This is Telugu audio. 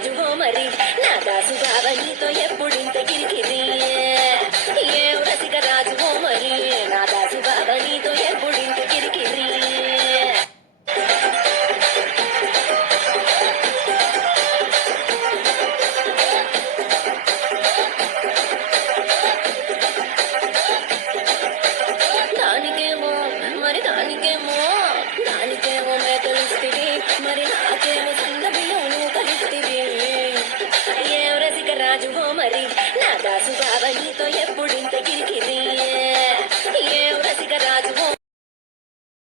రాజువో మరి నా దాసు బావ నీతో ఎప్పుడింత కిరికిరి ఏ రసిక రాజువో మరి నా దాసు బావ నీతో ఎప్పుడింత కిరికిరి దానికేమో మరి దానికేమో మేకలిస్తివి మరి నాకేమో చిన్న బియ్యం కలిస్తివి ఏ రసిక రాజువో మరి నా దాసు బావ నీతో ఎప్పుడింత కిరికిరి